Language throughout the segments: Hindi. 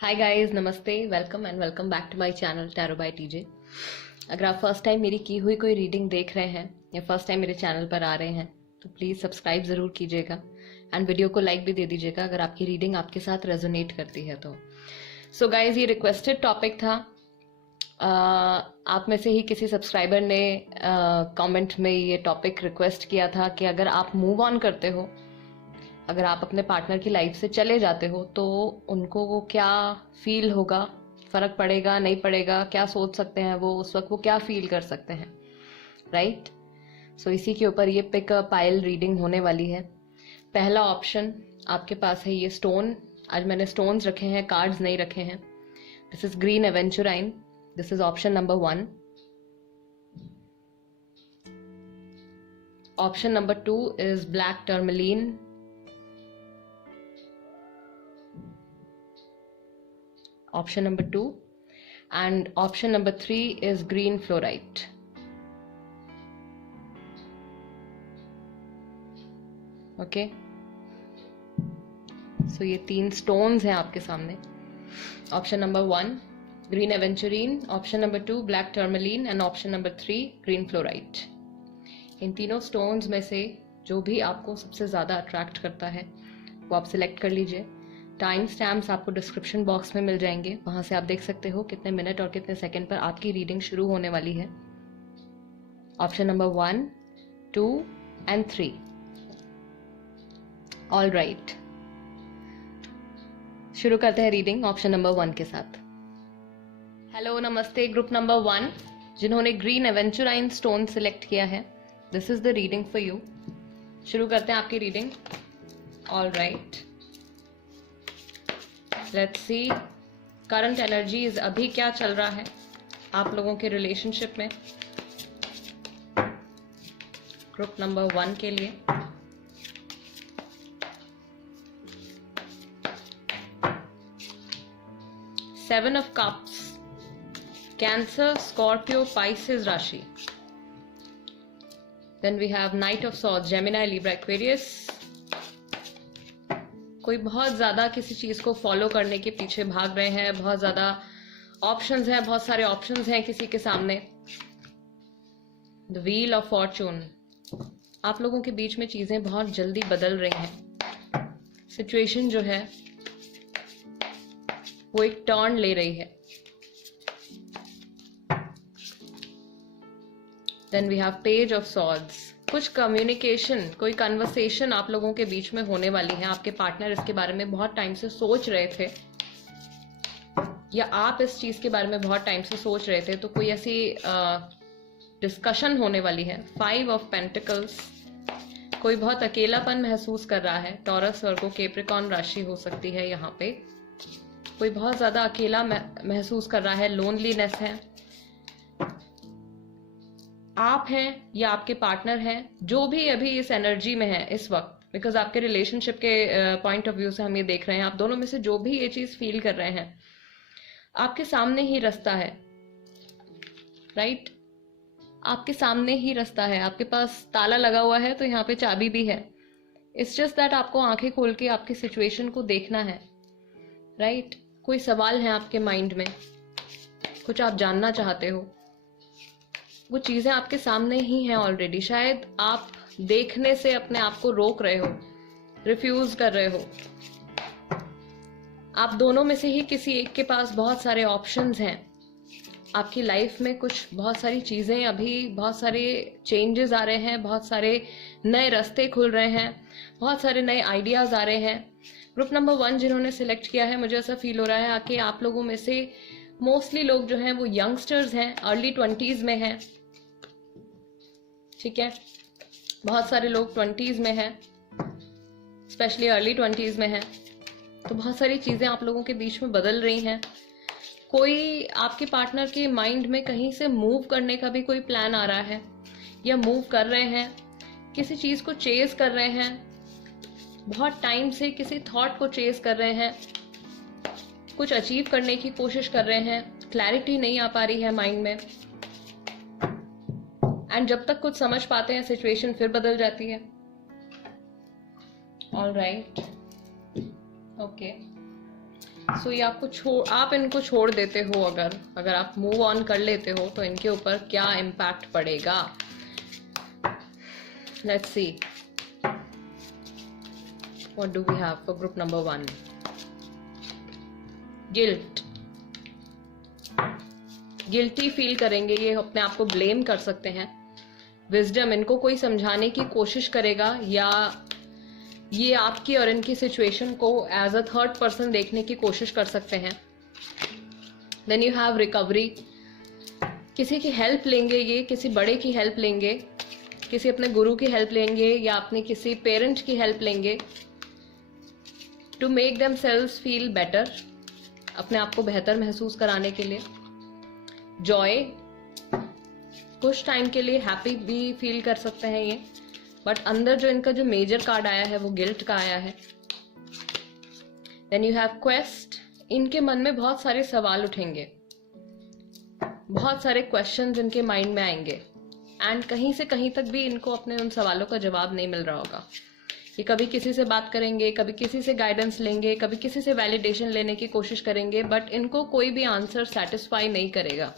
हाय गाइस, नमस्ते, welcome back to my channel tarot by TJ. अगर आप फर्स्ट टाइम मेरी की हुई कोई रीडिंग देख रहे हैं या फर्स्ट टाइम मेरे चैनल पर आ रहे हैं तो प्लीज़ सब्सक्राइब ज़रूर कीजिएगा एंड वीडियो को लाइक भी दे दीजिएगा अगर आपकी रीडिंग आपके साथ रेजोनेट करती है तो। सो गाइस, ये रिक्वेस्टेड टॉपिक था। आप में से ही किसी सब्सक्राइबर ने कमेंट में ये टॉपिक रिक्वेस्ट किया था कि अगर आप मूव ऑन करते हो, अगर आप अपने पार्टनर की लाइफ से चले जाते हो तो उनको वो क्या फील होगा, फर्क पड़ेगा नहीं पड़ेगा, क्या सोच सकते हैं वो, उस वक्त वो क्या फील कर सकते हैं, राइट। सो इसी के ऊपर ये पिक अ पाइल रीडिंग होने वाली है। पहला ऑप्शन आपके पास है ये स्टोन। आज मैंने स्टोन्स रखे हैं, कार्ड्स नहीं रखे हैं। This is green aventurine. This is option number 1। Option number 2 is black tourmaline. Option number 2, and option number 3 is green fluorite. Okay, so ये 3 stones हैं आपके सामने। Option number 1 green aventurine, option number 2 black tourmaline and option number 3 green fluorite। इन तीनों stones में से जो भी आपको सबसे ज़्यादा अट्रैक्ट करता है वो आप सिलेक्ट कर लीजिए। टाइम स्टैम्प्स आपको डिस्क्रिप्शन बॉक्स में मिल जाएंगे, वहां से आप देख सकते हो कितने मिनट और कितने सेकंड पर आपकी रीडिंग शुरू होने वाली है। Option number 1, 2 and 3। All right, शुरू करते हैं रीडिंग ऑप्शन नंबर 1 के साथ। हेलो, नमस्ते ग्रुप नंबर 1 जिन्होंने ग्रीन एवेंचुराइन स्टोन सिलेक्ट किया है, this is the reading for you. शुरू करते हैं आपकी reading. All right, let's see current energies, अभी क्या चल रहा है आप लोगों के रिलेशनशिप में ग्रुप नंबर 1 के लिए। Seven of cups, Cancer, Scorpio, Pisces राशि। Then we have knight of swords, Gemini, Libra, Aquarius. कोई बहुत ज्यादा किसी चीज को फॉलो करने के पीछे भाग रहे हैं, बहुत ज्यादा ऑप्शंस हैं, बहुत सारे ऑप्शंस हैं किसी के सामने। द व्हील ऑफ फॉर्चून, आप लोगों के बीच में चीजें बहुत जल्दी बदल रही हैं। सिचुएशन जो है वो एक टर्न ले रही है। Then we have page of swords, कुछ कम्युनिकेशन, कोई कन्वर्सेशन आप लोगों के बीच में होने वाली है। आपके पार्टनर इसके बारे में बहुत टाइम से सोच रहे थे या आप इस चीज के बारे में बहुत टाइम से सोच रहे थे, तो कोई ऐसी डिस्कशन होने वाली है। 5 ऑफ पेंटिकल्स, कोई बहुत अकेलापन महसूस कर रहा है। टॉरस, वर्गो, कैप्रिकॉर्न राशि हो सकती है यहाँ पे। कोई बहुत ज्यादा अकेला महसूस कर रहा है, लोनलीनेस है। आप हैं या आपके पार्टनर हैं, जो भी अभी इस एनर्जी में है इस वक्त, बिकॉज आपके रिलेशनशिप के पॉइंट ऑफ व्यू से हम ये देख रहे हैं, आप दोनों में से जो भी ये चीज फील कर रहे हैं, आपके सामने ही रास्ता है, राइट। आपके सामने ही रास्ता है, आपके पास ताला लगा हुआ है तो यहाँ पे चाबी भी है। इट्स जस्ट दैट आपको आंखें खोल के आपकी सिचुएशन को देखना है, राइट। कोई सवाल है आपके माइंड में, कुछ आप जानना चाहते हो, वो चीजें आपके सामने ही हैं ऑलरेडी। शायद आप देखने से अपने आप को रोक रहे हो, रिफ्यूज कर रहे हो। आप दोनों में से ही किसी एक के पास बहुत सारे ऑप्शंस हैं। आपकी लाइफ में कुछ बहुत सारी चीजें, अभी बहुत सारे चेंजेस आ रहे हैं, बहुत सारे नए रास्ते खुल रहे हैं, बहुत सारे नए आइडियाज आ रहे हैं। ग्रुप नंबर 1 जिन्होंने सिलेक्ट किया है, मुझे ऐसा फील हो रहा है कि आप लोगों में से मोस्टली लोग जो हैं वो यंगस्टर्स हैं, अर्ली 20s में हैं, ठीक है। बहुत सारे लोग 20s में हैं, स्पेशली अर्ली 20s में हैं। तो बहुत सारी चीजें आप लोगों के बीच में बदल रही हैं। कोई आपके पार्टनर के माइंड में कहीं से मूव करने का भी कोई प्लान आ रहा है, या मूव कर रहे हैं, किसी चीज को चेज कर रहे हैं, बहुत टाइम से किसी थॉट को चेज कर रहे हैं, कुछ अचीव करने की कोशिश कर रहे हैं, क्लैरिटी नहीं आ पा रही है माइंड में, एंड जब तक कुछ समझ पाते हैं सिचुएशन फिर बदल जाती है। All right, okay. सो ये आप इनको छोड़ देते हो, अगर आप मूव ऑन कर लेते हो तो इनके ऊपर क्या इम्पैक्ट पड़ेगा। Let's see what do we have for group number 1। Guilty feel करेंगे, ये अपने आप को ब्लेम कर सकते हैं। विजडम, इनको कोई समझाने की कोशिश करेगा या ये आपकी और इनकी सिचुएशन को एज अ थर्ड पर्सन देखने की कोशिश कर सकते हैं। देन यू हैव रिकवरी, किसी की हेल्प लेंगे, ये किसी बड़े की हेल्प लेंगे, किसी अपने गुरु की हेल्प लेंगे या अपने किसी पेरेंट की हेल्प लेंगे to make them selves feel better, अपने आप को बेहतर महसूस कराने के लिए। जॉय, कुछ टाइम के लिए हैप्पी भी फील कर सकते हैं ये, बट अंदर जो इनका जो मेजर कार्ड आया है वो गिल्ट का आया है। देन यू हैव क्वेस्ट, इनके मन में बहुत सारे सवाल उठेंगे, बहुत सारे क्वेश्चंस इनके माइंड में आएंगे एंड कहीं से कहीं तक भी इनको अपने उन सवालों का जवाब नहीं मिल रहा होगा। ये कभी किसी से बात करेंगे, कभी किसी से गाइडेंस लेंगे, कभी किसी से वैलिडेशन लेने की कोशिश करेंगे, बट इनको कोई भी आंसर सेटिस्फाई नहीं करेगा।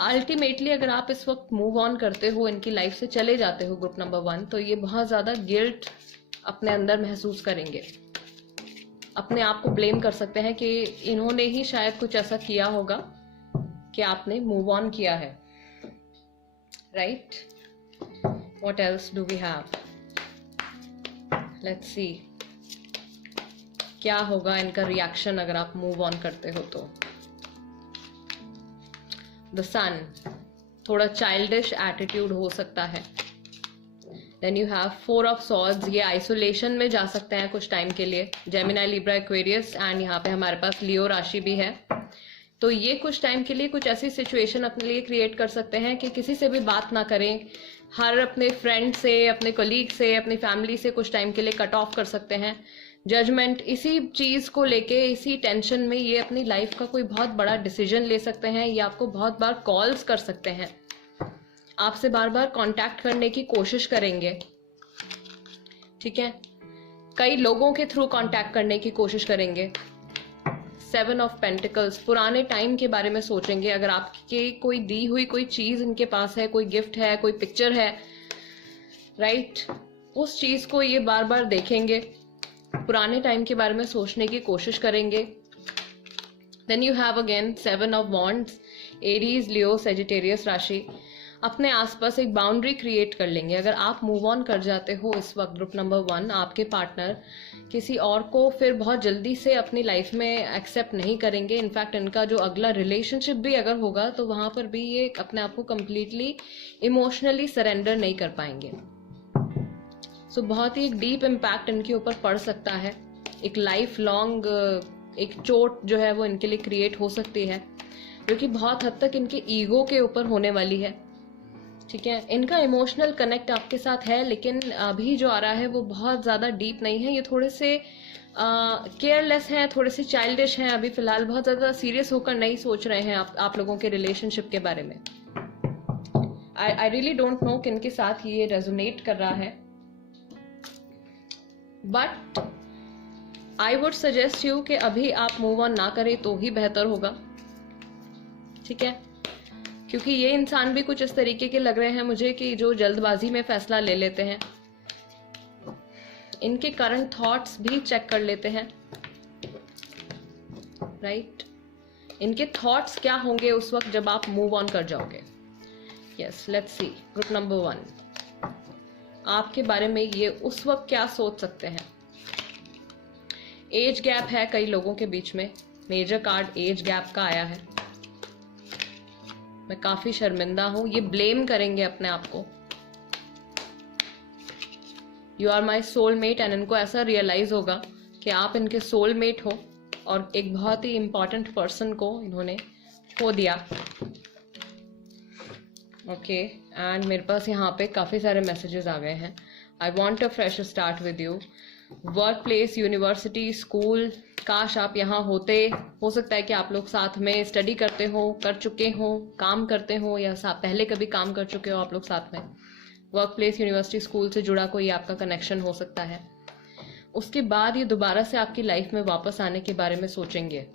अल्टीमेटली अगर आप इस वक्त मूव ऑन करते हो, इनकी लाइफ से चले जाते हो ग्रुप नंबर 1, तो ये बहुत ज़्यादा गिल्ट अपने अंदर महसूस करेंगे, अपने आप को ब्लेम कर सकते हैं कि इन्होंने ही शायद कुछ ऐसा किया होगा कि आपने मूव ऑन किया है। Right, what else do we have, let's see क्या होगा इनका रिएक्शन अगर आप मूव ऑन करते हो तो। द सन, थोड़ा चाइल्डिश एटीट्यूड हो सकता है। Then you have 4 of swords, ये आइसोलेशन में जा सकते हैं कुछ टाइम के लिए। जेमिनी, लिब्रा, एक्वेरियस एंड यहाँ पे हमारे पास लियो राशि भी है। तो ये कुछ टाइम के लिए कुछ ऐसी सिचुएशन अपने लिए क्रिएट कर सकते हैं कि किसी से भी बात ना करें, हर अपने फ्रेंड से, अपने कलीग से, अपनी फैमिली से कुछ टाइम के लिए कट ऑफ कर सकते हैं। जजमेंट, इसी चीज़ को लेके, इसी टेंशन में ये अपनी लाइफ का कोई बहुत बड़ा डिसीजन ले सकते हैं या आपको बहुत बार कॉल्स कर सकते हैं, आपसे बार बार कांटेक्ट करने की कोशिश करेंगे। ठीक है, कई लोगों के थ्रू कांटेक्ट करने की कोशिश करेंगे। 7 ऑफ पेंटिकल्स, पुराने टाइम के बारे में सोचेंगे। अगर आपके कोई दी हुई कोई चीज़ इनके पास है, कोई गिफ्ट है, कोई पिक्चर है, राइट, उस चीज़ को ये बार बार देखेंगे, पुराने टाइम के बारे में सोचने की कोशिश करेंगे। Then you have again 7 of wands, Aries, Leo, Sagittarius राशि, अपने आसपास एक बाउंड्री क्रिएट कर लेंगे। अगर आप मूव ऑन कर जाते हो इस वक्त ग्रुप नंबर 1, आपके पार्टनर किसी और को फिर बहुत जल्दी से अपनी लाइफ में एक्सेप्ट नहीं करेंगे। इनफैक्ट इनका जो अगला रिलेशनशिप भी अगर होगा तो वहाँ पर भी ये अपने आप को कम्प्लीटली इमोशनली सरेंडर नहीं कर पाएंगे। सो बहुत ही एक डीप इम्पैक्ट इनके ऊपर पड़ सकता है। एक लाइफ लॉन्ग एक चोट जो है वो इनके लिए क्रिएट हो सकती है, जो कि बहुत हद तक इनके ईगो के ऊपर होने वाली है। ठीक है, इनका इमोशनल कनेक्ट आपके साथ है, लेकिन अभी जो आ रहा है वो बहुत ज़्यादा डीप नहीं है। ये थोड़े से केयरलेस हैं, थोड़े से चाइल्डिश हैं। अभी फिलहाल बहुत ज़्यादा सीरियस होकर नहीं सोच रहे हैं आप लोगों के रिलेशनशिप के बारे में। आई रियली डोंट नो किनके साथ ये रेजोनेट कर रहा है, but I would suggest you कि अभी आप मूव ऑन ना करें तो ही बेहतर होगा। ठीक है, क्योंकि ये इंसान भी कुछ इस तरीके के लग रहे हैं मुझे कि जो जल्दबाजी में फैसला ले लेते हैं। इनके करंट थॉट्स भी चेक कर लेते हैं, राइट। इनके थॉट्स क्या होंगे उस वक्त जब आप मूव ऑन कर जाओगे। Yes, let's see group number 1 आपके बारे में ये उस वक्त क्या सोच सकते हैं। एज गैप है कई लोगों के बीच में, मेजर कार्ड एज गैप का आया है। मैं काफी शर्मिंदा हूं, ये ब्लेम करेंगे अपने आप को। You are my soulmate, and इनको ऐसा रियलाइज होगा कि आप इनके सोलमेट हो और एक बहुत ही इंपॉर्टेंट पर्सन को इन्होंने खो दिया। ओके, एंड मेरे पास यहाँ पे काफ़ी सारे मैसेजेस आ गए हैं। I want a fresh start with you. Work place, university, school, काश आप यहाँ होते। हो सकता है कि आप लोग साथ में स्टडी करते हो, कर चुके हो, काम करते हो, या पहले कभी काम कर चुके हो आप लोग साथ में। वर्क प्लेस, यूनिवर्सिटी, स्कूल से जुड़ा कोई आपका कनेक्शन हो सकता है। उसके बाद ये दोबारा से आपकी लाइफ में वापस आने के बारे में सोचेंगे।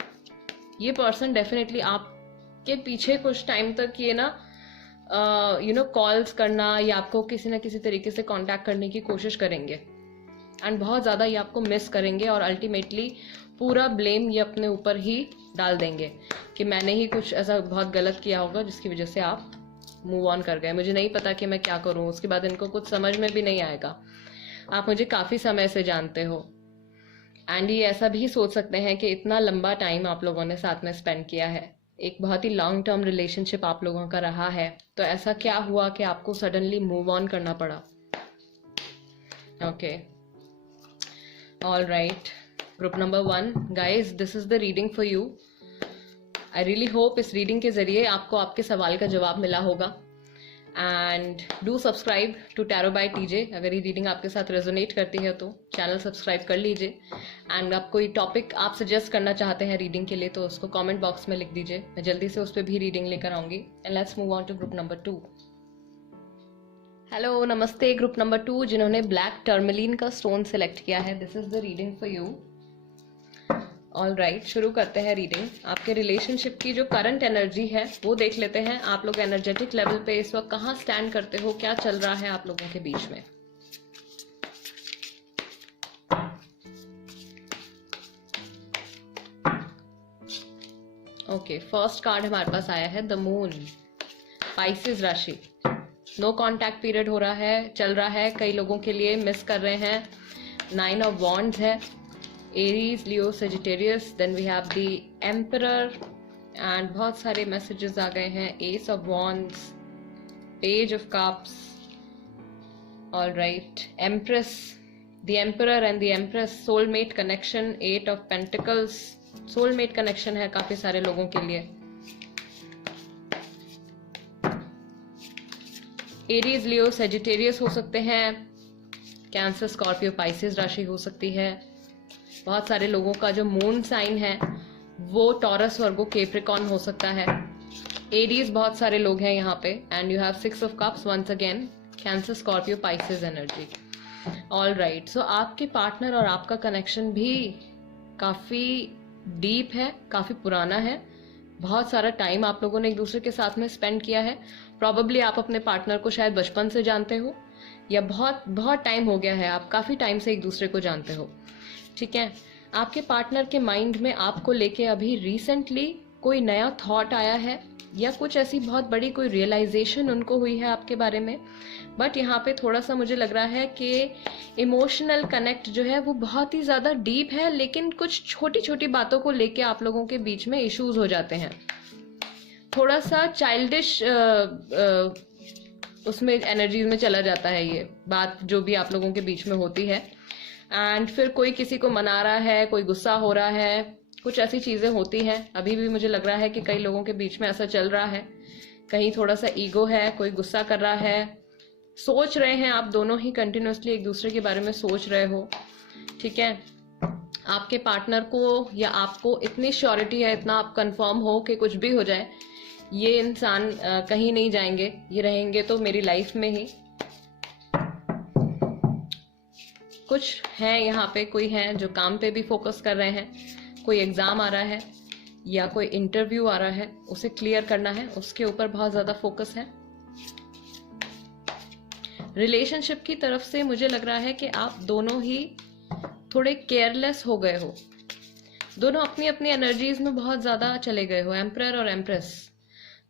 ये पर्सन डेफिनेटली आपके पीछे कुछ टाइम तक ये ना कॉल्स करना या आपको किसी ना किसी तरीके से कांटेक्ट करने की कोशिश करेंगे, एंड बहुत ज़्यादा ये आपको मिस करेंगे, और अल्टीमेटली पूरा ब्लेम ये अपने ऊपर ही डाल देंगे कि मैंने ही कुछ ऐसा बहुत गलत किया होगा जिसकी वजह से आप मूव ऑन कर गए, मुझे नहीं पता कि मैं क्या करूं। उसके बाद इनको कुछ समझ में भी नहीं आएगा। आप मुझे काफ़ी समय से जानते हो, एंड ये ऐसा भी सोच सकते हैं कि इतना लंबा टाइम आप लोगों ने साथ में स्पेंड किया है, एक बहुत ही लॉन्ग टर्म रिलेशनशिप आप लोगों का रहा है, तो ऐसा क्या हुआ कि आपको सडनली मूव ऑन करना पड़ा। Okay, all right, group number 1 guys, this is the reading for you. I really hope इस रीडिंग के जरिए आपको आपके सवाल का जवाब मिला होगा, and do subscribe to tarot by TJ. अगर ये रीडिंग आपके साथ रेजोनेट करती है तो चैनल सब्सक्राइब कर लीजिए, एंड आप कोई टॉपिक आप सजेस्ट करना चाहते हैं रीडिंग के लिए तो उसको कमेंट बॉक्स में लिख दीजिए, मैं जल्दी से उस पर भी रीडिंग लेकर आऊंगी। And let's move on to group number 2। Hello, नमस्ते ग्रुप नंबर 2 जिन्होंने ब्लैक टर्मलिन का स्टोन सेलेक्ट किया है, this is the reading for you. All right, शुरू करते हैं रीडिंग। आपके रिलेशनशिप की जो करंट एनर्जी है वो देख लेते हैं। आप लोग एनर्जेटिक लेवल पे इस वक्त कहाँ स्टैंड करते हो, क्या चल रहा है आप लोगों के बीच में। ओके, फर्स्ट कार्ड हमारे पास आया है द मून, पाइसेस राशि। नो कॉन्टैक्ट पीरियड हो रहा है, चल रहा है, कई लोगों के लिए मिस कर रहे हैं। 9 ऑफ वॉन्ड्स है, Aries, Leo, Sagittarius, then we have the emperor, and बहुत सारे मैसेजेस आ गए हैं। Ace of wands, page of cups, all right, empress, the emperor and the empress, soulmate connection, 8 of pentacles, soulmate connection है काफी सारे लोगों के लिए। एरीज, लियो, सेजिटेरियस हो सकते हैं, कैंसर, स्कॉर्पियो, पाइसेस राशि हो सकती है। बहुत सारे लोगों का जो मून साइन है वो टॉरस, वर्गो, कैप्रिकॉर्न हो सकता है। एरीज बहुत सारे लोग हैं यहाँ पे, and you have 6 of cups once again, Cancer, Scorpio, Pisces energy. All right, so आपके पार्टनर और आपका कनेक्शन भी काफी डीप है, काफी पुराना है। बहुत सारा टाइम आप लोगों ने एक दूसरे के साथ में स्पेंड किया है। प्रॉबेबली आप अपने पार्टनर को शायद बचपन से जानते हो, या बहुत बहुत टाइम हो गया है, आप काफी टाइम से एक दूसरे को जानते हो। ठीक है, आपके पार्टनर के माइंड में आपको लेके अभी रिसेंटली कोई नया थॉट आया है, या कुछ ऐसी बहुत बड़ी कोई रियलाइजेशन उनको हुई है आपके बारे में। बट यहाँ पे थोड़ा सा मुझे लग रहा है कि इमोशनल कनेक्ट जो है वो बहुत ही ज़्यादा डीप है, लेकिन कुछ छोटी छोटी बातों को लेके आप लोगों के बीच में इश्यूज हो जाते हैं। थोड़ा सा चाइल्डिश उसमें एनर्जीज में चला जाता है ये बात, जो भी आप लोगों के बीच में होती है। एंड फिर कोई किसी को मना रहा है, कोई गुस्सा हो रहा है, कुछ ऐसी चीज़ें होती हैं। अभी भी मुझे लग रहा है कि कई लोगों के बीच में ऐसा चल रहा है, कहीं थोड़ा सा ईगो है, कोई गुस्सा कर रहा है, सोच रहे हैं आप दोनों ही कंटिन्यूसली एक दूसरे के बारे में सोच रहे हो। ठीक है, आपके पार्टनर को या आपको इतनी श्योरिटी है, इतना आप कंफर्म हो कि कुछ भी हो जाए ये इंसान कहीं नहीं जाएंगे, ये रहेंगे तो मेरी लाइफ में ही। कुछ है यहाँ पे, कोई है जो काम पे भी फोकस कर रहे हैं, कोई एग्जाम आ रहा है या कोई इंटरव्यू आ रहा है, उसे क्लियर करना है, उसके ऊपर बहुत ज्यादा फोकस है। रिलेशनशिप की तरफ से मुझे लग रहा है कि आप दोनों ही थोड़े केयरलेस हो गए हो, दोनों अपनी अपनी एनर्जीज में बहुत ज्यादा चले गए हो। एम्परर और एम्प्रेस,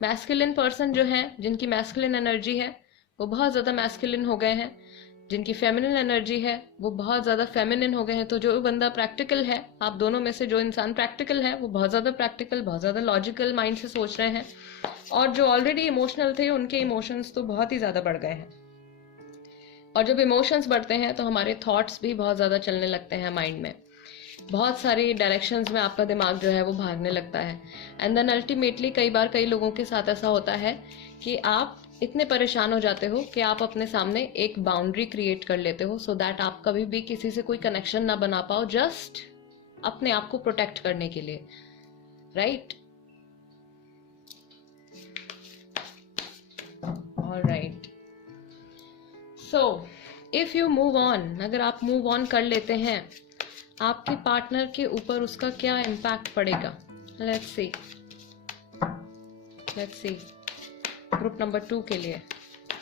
मैस्कुलिन पर्सन जो है, जिनकी मैस्कुलिन एनर्जी है वो बहुत ज्यादा मैस्कुलिन हो गए हैं, जिनकी फेमिनिन एनर्जी है वो बहुत ज़्यादा फेमिनिन हो गए हैं। तो जो बंदा प्रैक्टिकल है, आप दोनों में से जो इंसान प्रैक्टिकल है वो बहुत ज़्यादा प्रैक्टिकल, बहुत ज़्यादा लॉजिकल माइंड से सोच रहे हैं, और जो ऑलरेडी इमोशनल थे उनके इमोशंस तो बहुत ही ज़्यादा बढ़ गए हैं। और जब इमोशंस बढ़ते हैं तो हमारे थॉट्स भी बहुत ज़्यादा चलने लगते हैं माइंड में, बहुत सारी डायरेक्शंस में आपका दिमाग जो है वो भागने लगता है। एंड देन अल्टीमेटली कई बार कई लोगों के साथ ऐसा होता है कि आप इतने परेशान हो जाते हो कि आप अपने सामने एक बाउंड्री क्रिएट कर लेते हो, सो दैट आप कभी भी किसी से कोई कनेक्शन ना बना पाओ, जस्ट अपने आप को प्रोटेक्ट करने के लिए, right? Alright, so if you move on, अगर आप मूव ऑन कर लेते हैं, आपके पार्टनर के ऊपर उसका क्या इम्पैक्ट पड़ेगा? लेट्स सी ग्रुप नंबर 2 के लिए,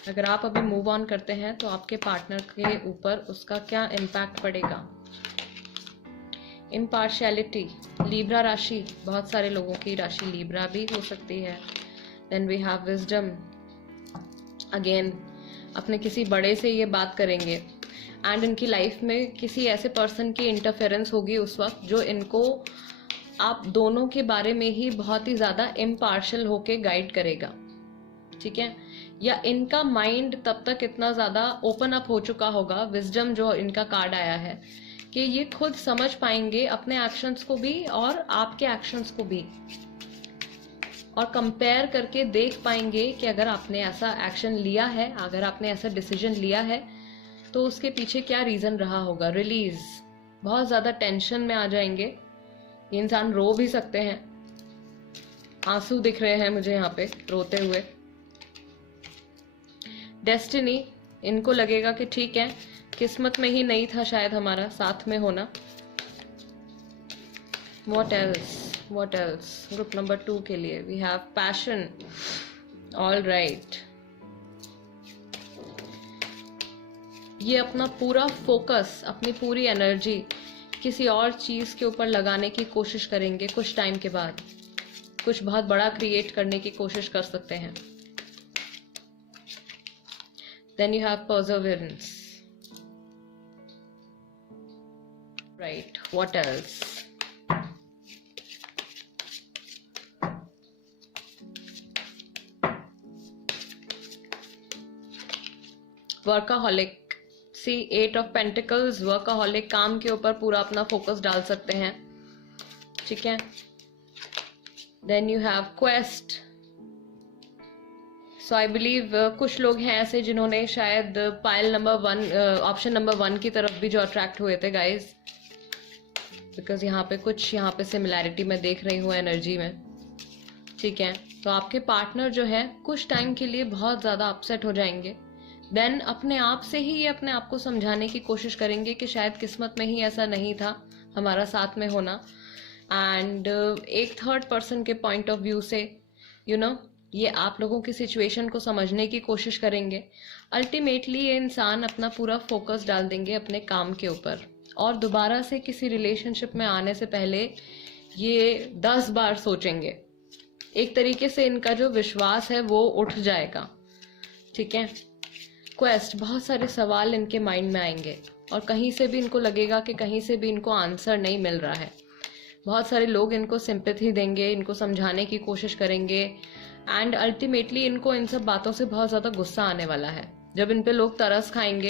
अगर आप अभी मूव ऑन करते हैं तो आपके पार्टनर के ऊपर उसका क्या इम्पैक्ट पड़ेगा? इम्पार्शियलिटी, लीब्रा राशि, बहुत सारे लोगों की राशि लीब्रा भी हो सकती है। Then we have wisdom, again अपने किसी बड़े से ये बात करेंगे एंड इनकी लाइफ में किसी ऐसे पर्सन की इंटरफेरेंस होगी उस वक्त जो इनको आप दोनों के बारे में ही बहुत ही ज़्यादा इम्पार्शियल होके गाइड करेगा, ठीक है? या इनका माइंड तब तक इतना ज़्यादा ओपन अप हो चुका होगा, विजडम जो इनका कार्ड आया है, कि ये खुद समझ पाएंगे अपने एक्शंस को भी और आपके एक्शंस को भी, और कंपेयर करके देख पाएंगे कि अगर आपने ऐसा एक्शन लिया है, अगर आपने ऐसा डिसीजन लिया है, तो उसके पीछे क्या रीज़न रहा होगा। रिलीज, बहुत ज़्यादा टेंशन में आ जाएंगे, ये इंसान रो भी सकते हैं, आंसू दिख रहे हैं मुझे यहाँ पे रोते हुए। डेस्टिनी, इनको लगेगा कि ठीक है, किस्मत में ही नहीं था शायद हमारा साथ में होना। What else? ग्रुप नंबर 2 के लिए we have passion. All right, ये अपना पूरा फोकस, अपनी पूरी एनर्जी किसी और चीज के ऊपर लगाने की कोशिश करेंगे। कुछ टाइम के बाद कुछ बहुत बड़ा क्रिएट करने की कोशिश कर सकते हैं। Then you have perseverance. Right, what else? Workaholic, see 8 of pentacles, workaholic, काम के ऊपर पूरा अपना फोकस डाल सकते हैं, ठीक है? Then you have quest. So I believe कुछ लोग हैं ऐसे जिन्होंने शायद पाइल नंबर 1, ऑप्शन नंबर 1 की तरफ भी जो अट्रैक्ट हुए थे गाइज, बिकॉज यहाँ पे सिमिलैरिटी मैं देख रही हूँ एनर्जी में, ठीक है? तो आपके पार्टनर जो है कुछ टाइम के लिए बहुत ज़्यादा अपसेट हो जाएंगे, देन अपने आप से ही ये अपने आप को समझाने की कोशिश करेंगे कि शायद किस्मत में ही ऐसा नहीं था हमारा साथ में होना। एंड एक थर्ड पर्सन के पॉइंट ऑफ व्यू से ये आप लोगों की सिचुएशन को समझने की कोशिश करेंगे। अल्टीमेटली ये इंसान अपना पूरा फोकस डाल देंगे अपने काम के ऊपर, और दोबारा से किसी रिलेशनशिप में आने से पहले ये 10 बार सोचेंगे। एक तरीके से इनका जो विश्वास है वो उठ जाएगा, ठीक है? क्वेस्ट, बहुत सारे सवाल इनके माइंड में आएंगे और कहीं से भी इनको लगेगा कि कहीं से भी इनको आंसर नहीं मिल रहा है। बहुत सारे लोग इनको सिंपैथी देंगे, इनको समझाने की कोशिश करेंगे, एंड अल्टीमेटली इनको इन सब बातों से बहुत ज़्यादा गुस्सा आने वाला है। जब इन पे लोग तरस खाएंगे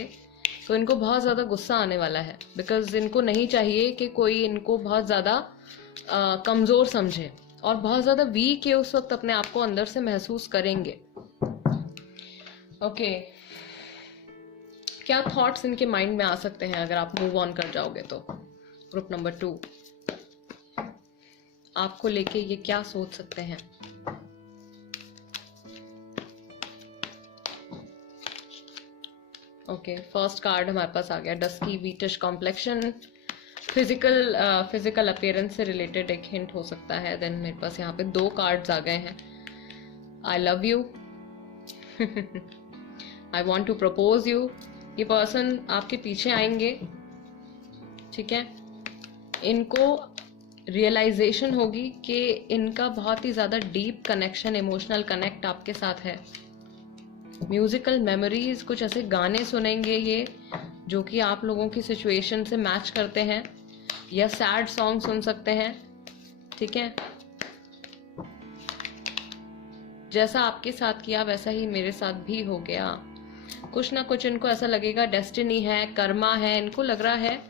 तो इनको बहुत ज़्यादा गुस्सा आने वाला है, बिकॉज इनको नहीं चाहिए कि कोई इनको बहुत ज़्यादा कमज़ोर समझे, और बहुत ज़्यादा वीक है उस वक्त अपने आप को अंदर से महसूस करेंगे। ओके, क्या थॉट्स इनके माइंड में आ सकते हैं अगर आप मूव ऑन कर जाओगे तो? ग्रुप नंबर 2 आपको लेके ये क्या सोच सकते हैं? ओके, फर्स्ट कार्ड हमारे पास आ गया, dusky wheatish complexion, physical appearance से रिलेटेड एक हिंट हो सकता है। देन मेरे पास यहाँ पे 2 कार्ड्स आ गए हैं, I love you, I want to propose you. ये पर्सन आपके पीछे आएंगे, ठीक है? इनको रियलाइजेशन होगी कि इनका बहुत ही ज़्यादा डीप कनेक्शन, इमोशनल कनेक्ट आपके साथ है। म्यूजिकल मेमोरीज, कुछ ऐसे गाने सुनेंगे ये जो कि आप लोगों की सिचुएशन से मैच करते हैं, या सैड सॉन्ग सुन सकते हैं, ठीक है? जैसा आपके साथ किया वैसा ही मेरे साथ भी हो गया। कुछ ना कुछ इनको ऐसा लगेगा, डेस्टिनी है, कर्मा है, इनको लग रहा है,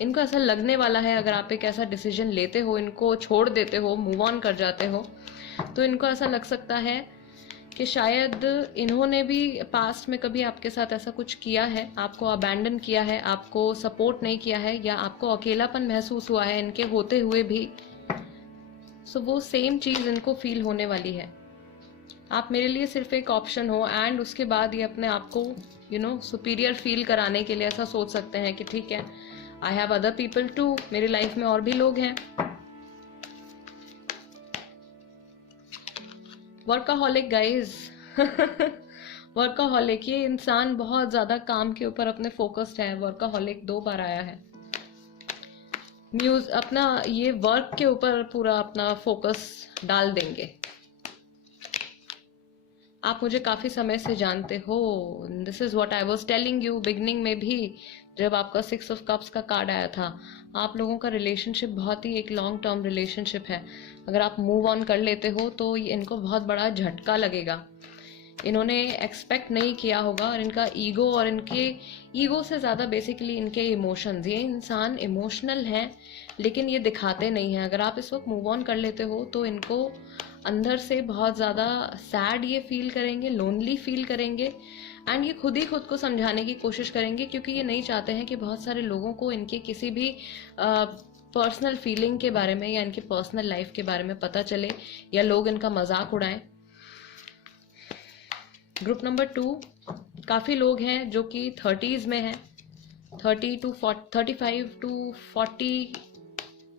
इनको ऐसा लगने वाला है अगर आप एक ऐसा डिसीजन लेते हो, इनको छोड़ देते हो, मूव ऑन कर जाते हो, तो इनको ऐसा लग सकता है कि शायद इन्होंने भी पास्ट में कभी आपके साथ ऐसा कुछ किया है, आपको अबैंडन किया है, आपको सपोर्ट नहीं किया है, या आपको अकेलापन महसूस हुआ है इनके होते हुए भी। सो वो सेम चीज़ इनको फील होने वाली है। आप मेरे लिए सिर्फ एक ऑप्शन हो, एंड उसके बाद ये अपने आप को सुपीरियर फील कराने के लिए ऐसा सोच सकते हैं कि ठीक है, I have other people too, मेरी लाइफ में और भी लोग हैं। वर्काहॉलिक गाइज वर्काहॉलिक, ये इंसान बहुत ज्यादा काम के ऊपर अपने फोकस्ड है। वर्काहॉलिक 2 बार आया है। अपना ये वर्क के ऊपर पूरा अपना फोकस डाल देंगे। आप मुझे काफी समय से जानते हो। This is what I was telling you beginning में भी, जब आपका 6 ऑफ कप्स का कार्ड आया था। आप लोगों का रिलेशनशिप बहुत ही एक लॉन्ग टर्म रिलेशनशिप है। अगर आप मूव ऑन कर लेते हो तो इनको बहुत बड़ा झटका लगेगा। इन्होंने एक्सपेक्ट नहीं किया होगा, और इनका ईगो, और इनके ईगो से ज़्यादा बेसिकली इनके इमोशंस, ये इंसान इमोशनल हैं लेकिन ये दिखाते नहीं हैं। अगर आप इस वक्त मूव ऑन कर लेते हो तो इनको अंदर से बहुत ज़्यादा सैड ये फील करेंगे, लोनली फील करेंगे, एंड ये खुद ही खुद को समझाने की कोशिश करेंगे, क्योंकि ये नहीं चाहते हैं कि बहुत सारे लोगों को इनके किसी भी पर्सनल फीलिंग के बारे में या इनके पर्सनल लाइफ के बारे में पता चले, या लोग इनका मजाक उड़ाएं। ग्रुप नंबर 2, काफ़ी लोग हैं जो कि 30s में हैं, 30 to 35 to 40,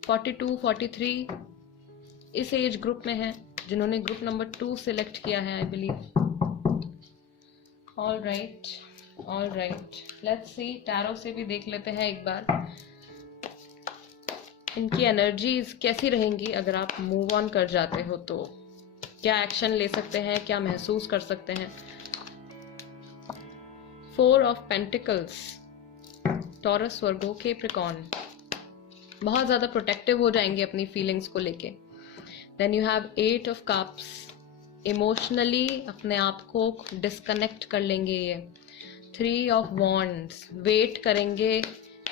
42, 43 इस एज ग्रुप में हैं, जिन्होंने ग्रुप नंबर 2 सिलेक्ट किया है, I believe. All right, let's see, tarot से भी देख लेते हैं एक बार इनकी एनर्जीज कैसी रहेंगी अगर आप मूव ऑन कर जाते हो तो। क्या एक्शन ले सकते हैं, क्या महसूस कर सकते हैं। 4 of pentacles, Taurus, Virgo, Capricorn, बहुत ज़्यादा प्रोटेक्टिव हो जाएंगे अपनी फीलिंग्स को लेके। Then you have 8 of cups, emotionally अपने आप को डिस्कनेक्ट कर लेंगे ये। 3 ऑफ वॉन्ड्स, वेट करेंगे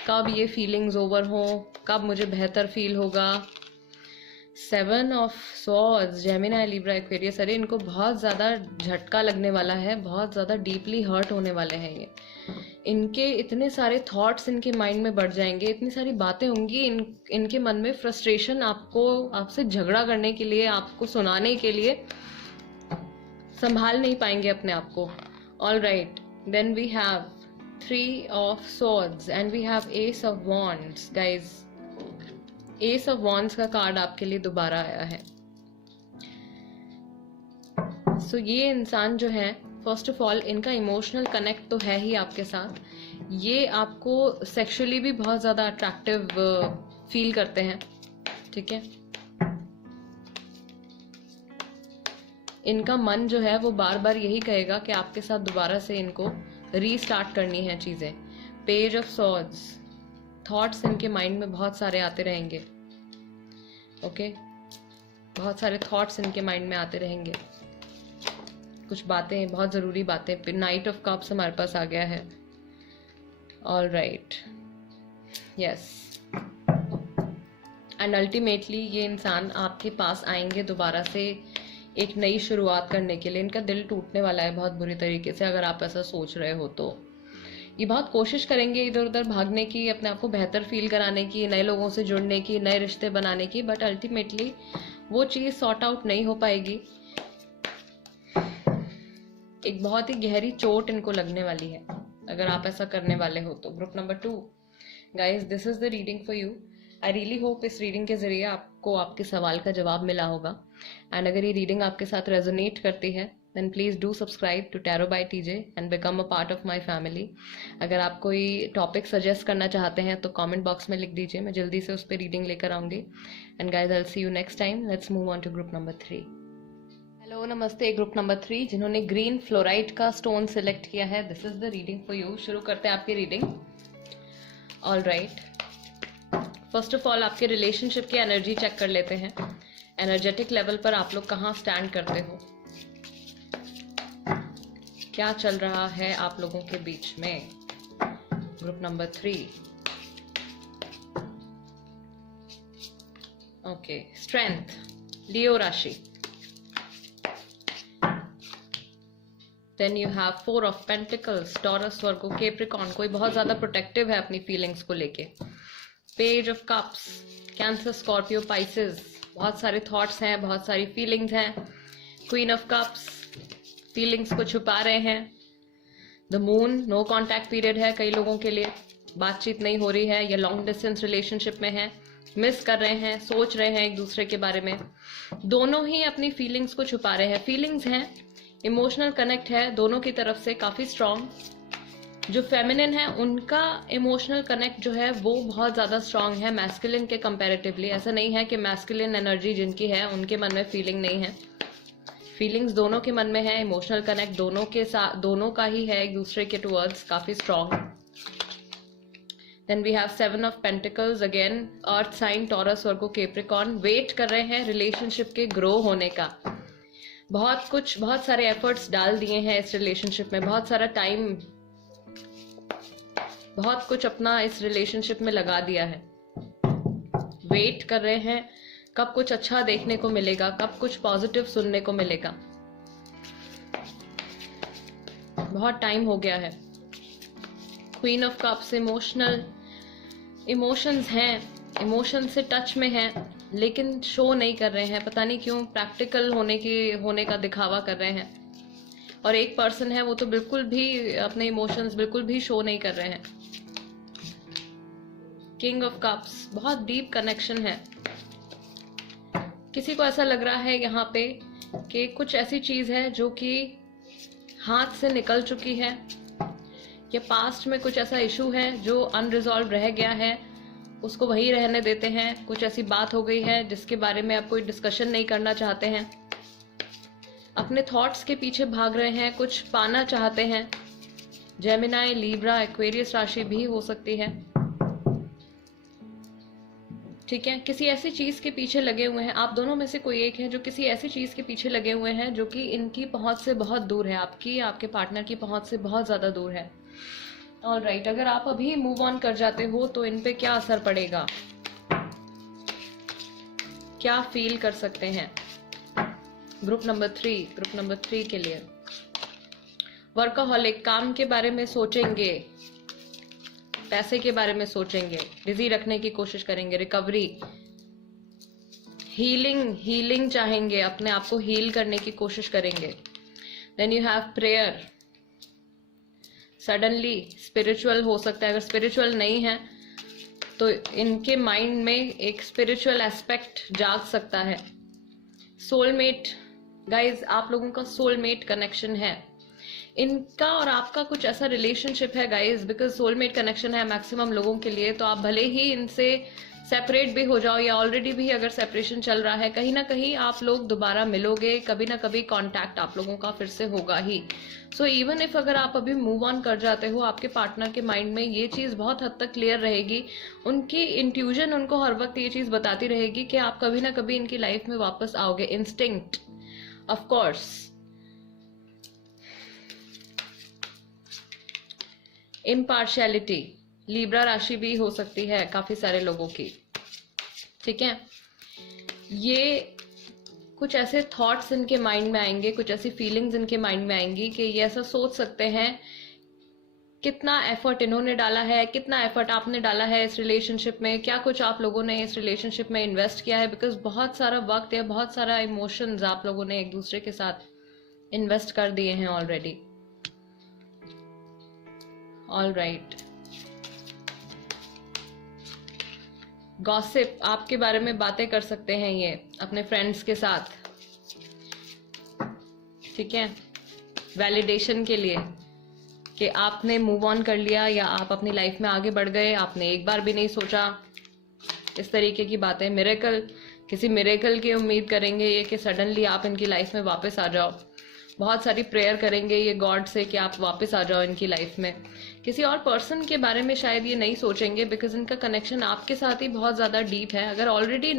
कब ये फीलिंग्स ओवर हो, कब मुझे बेहतर फील होगा। 7 of swords, Gemini, Libra, Aquarius, अरे इनको बहुत ज़्यादा झटका लगने वाला है, बहुत ज़्यादा डीपली हर्ट होने वाले हैं ये। इनके इतने सारे थॉट्स इनके माइंड में बढ़ जाएंगे, इतनी सारी बातें होंगी इनके मन में, फ्रस्ट्रेशन, आपसे झगड़ा करने के लिए, आपको सुनाने के लिए संभाल नहीं पाएंगे अपने आप को। All right, then we have 3 of swords and we have ace of wands. Guys, ace of wands का कार्ड आपके लिए दोबारा आया है। सो ये इंसान जो है, फर्स्ट ऑफ ऑल इनका इमोशनल कनेक्ट तो है ही आपके साथ, ये आपको सेक्सुअली भी बहुत ज़्यादा अट्रैक्टिव फील करते हैं, ठीक है। इनका मन जो है वो बार बार यही कहेगा कि आपके साथ दोबारा से इनको रीस्टार्ट करनी है चीज़ें। पेज ऑफ सॉर्ड्स, थॉट्स इनके माइंड में बहुत सारे आते रहेंगे, ओके, बहुत सारे थॉट्स इनके माइंड में आते रहेंगे, कुछ बातें, बहुत ज़रूरी बातें। फिर नाइट ऑफ कप्स हमारे पास आ गया है। All right, yes, and ultimately ये इंसान आपके पास आएंगे दोबारा से एक नई शुरुआत करने के लिए। इनका दिल टूटने वाला है बहुत बुरी तरीके से, अगर आप ऐसा सोच रहे हो तो। ये बहुत कोशिश करेंगे इधर उधर भागने की, अपने आप को बेहतर फील कराने की, नए लोगों से जुड़ने की, नए रिश्ते बनाने की, बट अल्टीमेटली वो चीज़ सॉर्ट आउट नहीं हो पाएगी। एक बहुत ही गहरी चोट इनको लगने वाली है अगर आप ऐसा करने वाले हो तो। Group number 2, guys, this is the reading for you. I really hope इस रीडिंग के जरिए आपको आपके सवाल का जवाब मिला होगा, एंड अगर ये रीडिंग आपके साथ रेजोनेट करती है then please do subscribe to tarot by TJ and become a part of my family. अगर आप कोई टॉपिक सजेस्ट करना चाहते हैं तो कमेंट बॉक्स में लिख दीजिए, मैं जल्दी से उस पर रीडिंग लेकर आऊँगी। And guys, I will see you next time. Let's move on to group number 3। Hello, नमस्ते। ग्रुप नंबर 3 जिन्होंने ग्रीन फ्लोराइट का स्टोन सिलेक्ट किया है, this is the reading for you. शुरू करते हैं आपकी reading. All right, first of all आपके रिलेशनशिप की एनर्जी चेक कर लेते हैं। एनर्जेटिक लेवल पर आप लोग कहाँ स्टैंड करते हो, क्या चल रहा है आप लोगों के बीच में। Group number 3, okay, strength, Leo राशि। Then you have 4 of pentacles, Taurus, Virgo, Capricorn, कोई बहुत ज्यादा प्रोटेक्टिव है अपनी फीलिंग्स को लेके। Page of cups, Cancer, Scorpio, Pisces, बहुत सारे थॉट्स हैं, बहुत सारी फीलिंग्स हैं। क्वीन ऑफ कप्स, फीलिंग्स को छुपा रहे हैं। The moon, no contact period है कई लोगों के लिए, बातचीत नहीं हो रही है या लॉन्ग डिस्टेंस रिलेशनशिप में है, मिस कर रहे हैं, सोच रहे हैं एक दूसरे के बारे में। दोनों ही अपनी फीलिंग्स को छुपा रहे हैं। फीलिंग्स हैं, इमोशनल कनेक्ट है दोनों की तरफ से काफी स्ट्रांग। जो फेमिनिन है उनका इमोशनल कनेक्ट जो है वो बहुत ज्यादा स्ट्रांग है मैस्कुलिन के कंपैरेटिवली। ऐसा नहीं है कि मैस्कुलिन एनर्जी जिनकी है उनके मन में फीलिंग नहीं है, फीलिंग्स दोनों के मन में है। इमोशनल कनेक्ट दोनों के साथ, दोनों का ही है एक दूसरे के टुवर्ड्स, काफी strong. Then we have 7 of pentacles, again earth sign, Taurus, Virgo, Capricorn. Wait कर रहे हैं रिलेशनशिप के ग्रो होने का। बहुत सारे एफर्ट्स डाल दिए हैं इस रिलेशनशिप में, बहुत सारा टाइम, बहुत कुछ अपना इस रिलेशनशिप में लगा दिया है। वेट कर रहे हैं कब कुछ अच्छा देखने को मिलेगा, कब कुछ पॉजिटिव सुनने को मिलेगा। बहुत टाइम हो गया है। क्वीन ऑफ कप्स, इमोशंस हैं, इमोशन से टच में हैं, लेकिन शो नहीं कर रहे हैं, पता नहीं क्यों। प्रैक्टिकल होने का दिखावा कर रहे हैं। और एक पर्सन है वो तो बिल्कुल भी अपने इमोशंस बिल्कुल भी शो नहीं कर रहे हैं। किंग ऑफ कप्स, बहुत डीप कनेक्शन है। किसी को ऐसा लग रहा है यहाँ पे कि कुछ ऐसी चीज है जो कि हाथ से निकल चुकी है, या पास्ट में कुछ ऐसा इशू है जो अनरिजॉल्व रह गया है, उसको वहीं रहने देते हैं। कुछ ऐसी बात हो गई है जिसके बारे में आप कोई डिस्कशन नहीं करना चाहते हैं, अपने थॉट्स के पीछे भाग रहे हैं, कुछ पाना चाहते हैं। जेमिनाई, लीब्रा, एक्वेरियस राशि भी हो सकती है, ठीक है। किसी ऐसी चीज के पीछे लगे हुए हैं, आप दोनों में से कोई एक है जो किसी ऐसी चीज के पीछे लगे हुए हैं जो कि इनकी पहुंच से बहुत दूर है, आपके पार्टनर की पहुंच से बहुत ज्यादा दूर है। ऑलराइट, अगर आप अभी मूव ऑन कर जाते हो तो इन पे क्या असर पड़ेगा, क्या फील कर सकते हैं। ग्रुप नंबर 3 के लिए वर्कaholic, काम के बारे में सोचेंगे, पैसे के बारे में सोचेंगे, बिजी रखने की कोशिश करेंगे, रिकवरी, हीलिंग चाहेंगे, अपने आप को हील करने की कोशिश करेंगे। Then you have prayer, suddenly spiritual हो सकता है। अगर स्पिरिचुअल नहीं है तो इनके माइंड में एक स्पिरिचुअल एस्पेक्ट जाग सकता है। सोलमेट, गाइज आप लोगों का सोलमेट कनेक्शन है, इनका और आपका कुछ ऐसा रिलेशनशिप है गाइज, बिकॉज सोलमेट कनेक्शन है मैक्सिमम लोगों के लिए। तो आप भले ही इनसे सेपरेट भी हो जाओ या ऑलरेडी भी अगर सेपरेशन चल रहा है, कहीं ना कहीं आप लोग दोबारा मिलोगे, कभी ना कभी कांटेक्ट आप लोगों का फिर से होगा ही। सो इवन इफ अगर आप अभी मूव ऑन कर जाते हो, आपके पार्टनर के माइंड में ये चीज बहुत हद तक क्लियर रहेगी। उनकी इंट्यूजन उनको हर वक्त ये चीज बताती रहेगी कि आप कभी ना कभी इनकी लाइफ में वापस आओगे। Instinct, of course. Impartiality, Libra राशि भी हो सकती है काफी सारे लोगों की, ठीक है। ये कुछ ऐसे थॉट्स इनके माइंड में आएंगे, कुछ ऐसी फीलिंग्स इनके माइंड में आएंगी कि ये ऐसा सोच सकते हैं कितना एफर्ट इन्होंने डाला है, कितना एफर्ट आपने डाला है इस रिलेशनशिप में, क्या कुछ आप लोगों ने इस रिलेशनशिप में इन्वेस्ट किया है। बिकॉज बहुत सारा वक्त या बहुत सारा इमोशंस आप लोगों ने एक दूसरे के साथ इन्वेस्ट कर दिए हैं ऑलरेडी। ऑल राइट, गॉसिप, आपके बारे में बातें कर सकते हैं ये अपने फ्रेंड्स के साथ, ठीक है। वैलिडेशन के लिए कि आपने मूव ऑन कर लिया या आप अपनी लाइफ में आगे बढ़ गए, आपने एक बार भी नहीं सोचा, इस तरीके की बातें। मिरेकल, किसी मिरेकल की उम्मीद करेंगे ये कि सडनली आप इनकी लाइफ में वापस आ जाओ। बहुत सारी प्रेयर करेंगे ये गॉड से कि आप वापस आ जाओ इनकी लाइफ में। किसी और पर्सन के बारे में शायद ये नहीं सोचेंगे, बिकॉज इनका कनेक्शन आपके साथ ही बहुत ज्यादा डीप है। अगर ऑलरेडी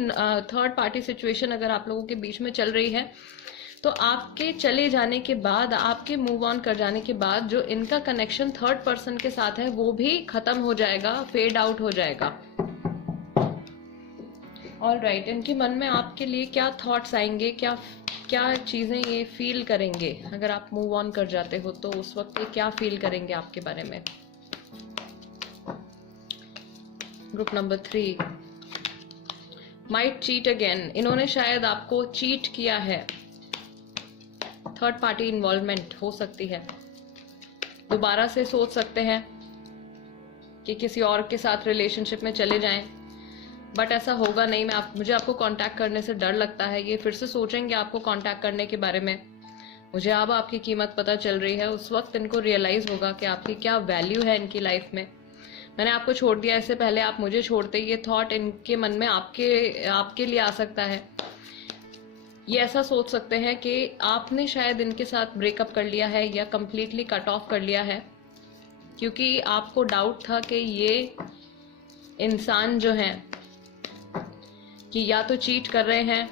थर्ड पार्टी सिचुएशन अगर आप लोगों के बीच में चल रही है, तो आपके चले जाने के बाद, आपके मूव ऑन कर जाने के बाद जो इनका कनेक्शन थर्ड पर्सन के साथ है वो भी खत्म हो जाएगा, फेड आउट हो जाएगा। ऑल राइट, इनके मन में आपके लिए क्या थॉट्स आएंगे, क्या चीजें ये फील करेंगे अगर आप मूव ऑन कर जाते हो, तो उस वक्त ये क्या फील करेंगे आपके बारे में। Group number 3, might cheat again, इन्होंने शायद आपको चीट किया है, थर्ड पार्टी इन्वॉल्वमेंट हो सकती है। दोबारा से सोच सकते हैं कि किसी और के साथ रिलेशनशिप में चले जाएं, बट ऐसा होगा नहीं। मुझे आपको कांटेक्ट करने से डर लगता है। ये फिर से सोचेंगे आपको कांटेक्ट करने के बारे में। मुझे अब आपकी कीमत पता चल रही है। उस वक्त इनको रियलाइज होगा कि आपकी क्या वैल्यू है इनकी लाइफ में। मैंने आपको छोड़ दिया, इससे पहले आप मुझे छोड़ते। ये थॉट इनके मन में आपके लिए आ सकता है। ये ऐसा सोच सकते हैं कि आपने शायद इनके साथ ब्रेकअप कर लिया है या कंप्लीटली कट ऑफ कर लिया है, क्योंकि आपको डाउट था कि ये इंसान जो है कि या तो चीट कर रहे हैं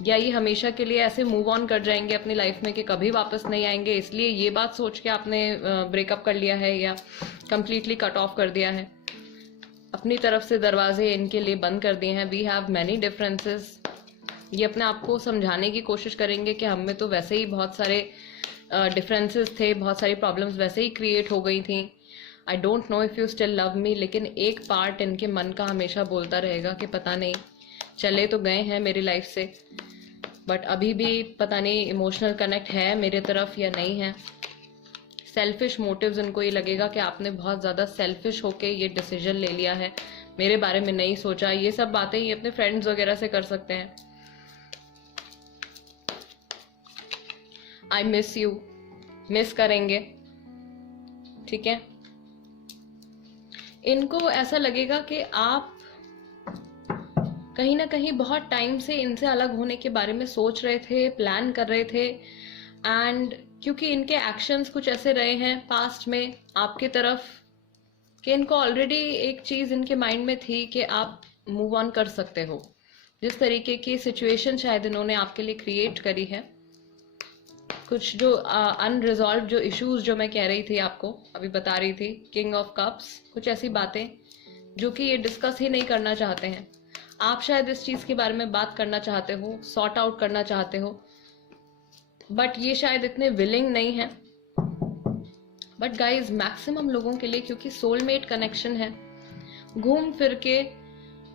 या ये हमेशा के लिए ऐसे मूव ऑन कर जाएंगे अपनी लाइफ में कि कभी वापस नहीं आएंगे। इसलिए ये बात सोच के आपने ब्रेकअप कर लिया है या कंप्लीटली कट ऑफ कर दिया है। अपनी तरफ से दरवाजे इनके लिए बंद कर दिए हैं। We have many differences. ये अपने आप को समझाने की कोशिश करेंगे कि हम में तो वैसे ही बहुत सारे डिफरेंसेस थे, बहुत सारी प्रॉब्लम्स वैसे ही क्रिएट हो गई थी। I don't know if you still love me. लेकिन एक पार्ट इनके मन का हमेशा बोलता रहेगा कि पता नहीं, चले तो गए हैं मेरी लाइफ से, बट अभी भी पता नहीं इमोशनल कनेक्ट है मेरे तरफ या नहीं है। सेल्फिश मोटिव्स, इनको ये लगेगा कि आपने बहुत ज़्यादा सेल्फिश होके ये डिसीजन ले लिया है, मेरे बारे में नहीं सोचा। ये सब बातें ये अपने फ्रेंड्स वगैरह से कर सकते हैं। आई मिस यू, मिस करेंगे, ठीक है। इनको ऐसा लगेगा कि आप कहीं ना कहीं बहुत टाइम से इनसे अलग होने के बारे में सोच रहे थे, प्लान कर रहे थे। एंड क्योंकि इनके एक्शंस कुछ ऐसे रहे हैं पास्ट में आपकी तरफ कि इनको ऑलरेडी एक चीज़ इनके माइंड में थी कि आप मूव ऑन कर सकते हो। जिस तरीके की सिचुएशन शायद इन्होंने आपके लिए क्रिएट करी है, कुछ जो अनरिजॉल्व जो इश्यूज जो मैं कह रही थी आपको अभी बता रही थी, किंग ऑफ कप्स, कुछ ऐसी बातें जो कि ये डिस्कस ही नहीं करना चाहते हैं। आप शायद इस चीज़ के बारे में बात करना चाहते हो, सॉर्ट आउट करना चाहते हो, बट ये शायद इतने विलिंग नहीं है। बट गाइज मैक्सिमम लोगों के लिए, क्योंकि सोलमेट कनेक्शन है, घूम फिर के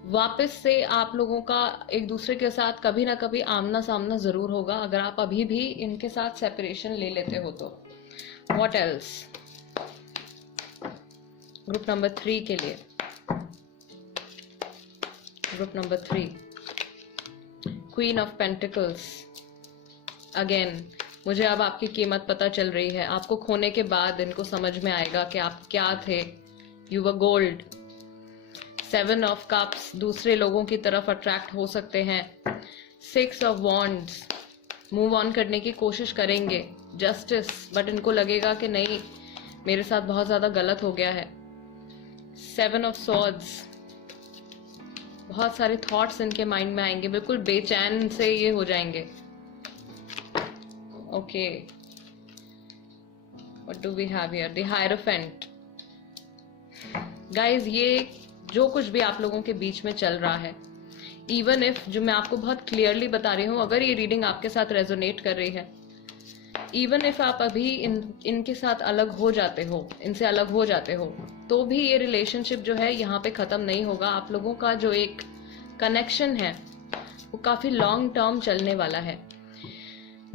वापस से आप लोगों का एक दूसरे के साथ कभी ना कभी आमना सामना जरूर होगा, अगर आप अभी भी इनके साथ सेपरेशन ले लेते हो तो। व्हाट एल्स ग्रुप नंबर 3 के लिए, group number 3 queen of pentacles. Again मुझे अब आपकी कीमत पता चल रही है। आपको खोने के बाद इनको समझ में आएगा कि आप क्या थे। You were gold. 7 of cups, दूसरे लोगों की तरफ अट्रैक्ट हो सकते हैं। 6 ऑफ वॉन्ड्स, मूव ऑन करने की कोशिश करेंगे। जस्टिस, बट इनको लगेगा कि नहीं, मेरे साथ बहुत ज़्यादा गलत हो गया है। 7 ऑफ स्वॉर्ड्स, बहुत सारे थॉट्स इनके माइंड में आएंगे, बिल्कुल बेचैन से ये हो जाएंगे। Okay, what do we have here? The hierophant. Guys ये जो कुछ भी आप लोगों के बीच में चल रहा है, इवन इफ, जो मैं आपको बहुत क्लियरली बता रही हूँ, अगर ये रीडिंग आपके साथ रेजोनेट कर रही है, इवन इफ आप अभी इनके साथ अलग हो जाते हो, इनसे अलग हो जाते हो, तो भी ये रिलेशनशिप जो है यहाँ पे खत्म नहीं होगा। आप लोगों का जो एक कनेक्शन है वो काफी लॉन्ग टर्म चलने वाला है।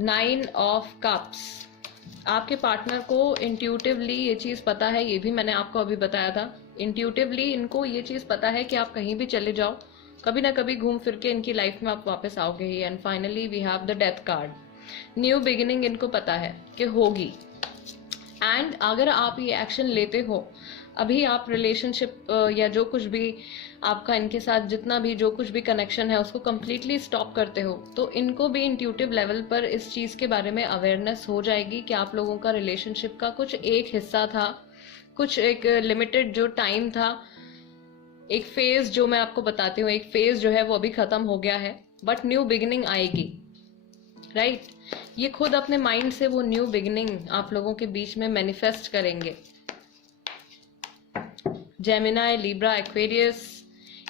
9 ऑफ कप्स, आपके पार्टनर को इंट्यूटिवली ये चीज पता है, ये भी मैंने आपको अभी बताया था। इंट्यूटिवली इनको ये चीज पता है कि आप कहीं भी चले जाओ, कभी ना कभी घूम फिर के इनकी लाइफ में आप वापस आओगे ही। And finally we have the death card. New beginning इनको पता है कि होगी। एंड अगर आप ये एक्शन लेते हो, अभी आप रिलेशनशिप या जो कुछ भी आपका इनके साथ जितना भी जो कुछ भी कनेक्शन है उसको कम्प्लीटली स्टॉप करते हो, तो इनको भी इंट्यूटिव लेवल पर इस चीज़ के बारे में अवेयरनेस हो जाएगी कि आप लोगों का रिलेशनशिप का कुछ एक हिस्सा था, कुछ एक लिमिटेड जो टाइम था, एक फेज जो मैं आपको बताती हूँ, एक फेज जो है वो अभी खत्म हो गया है, बट न्यू बिगिनिंग आएगी। राइट, ये खुद अपने माइंड से वो न्यू बिगिनिंग आप लोगों के बीच में मैनिफेस्ट करेंगे। Gemini, Libra, Aquarius,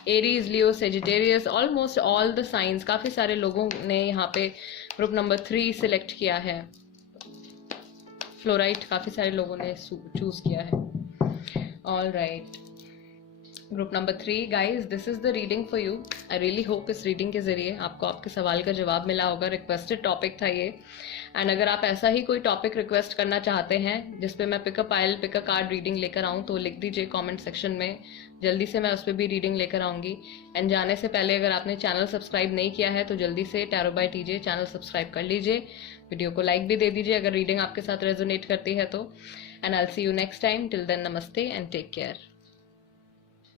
Aries, Leo, Sagittarius, almost all the science. काफी सारे लोगों ने यहाँ पे ग्रुप नंबर 3 सिलेक्ट किया है। फ्लोराइट काफी सारे लोगों ने चूज किया है। All right, group number 3, guys this is the reading for you. I really hope इस रीडिंग के जरिए आपको आपके सवाल का जवाब मिला होगा। रिक्वेस्टेड टॉपिक था ये, एंड अगर आप ऐसा ही कोई टॉपिक रिक्वेस्ट करना चाहते हैं जिसपे मैं pick a pile, pick a card reading लेकर आऊँ, तो लिख दीजिए कमेंट सेक्शन में, जल्दी से मैं उस पर भी रीडिंग लेकर आऊँगी। एंड जाने से पहले अगर आपने चैनल सब्सक्राइब नहीं किया है तो जल्दी से tarot by TJ channel subscribe कर लीजिए, वीडियो को लाइक भी दे दीजिए अगर रीडिंग आपके साथ रेजोनेट करती है तो। And I will see you next time. Till then, नमस्ते एंड टेक केयर।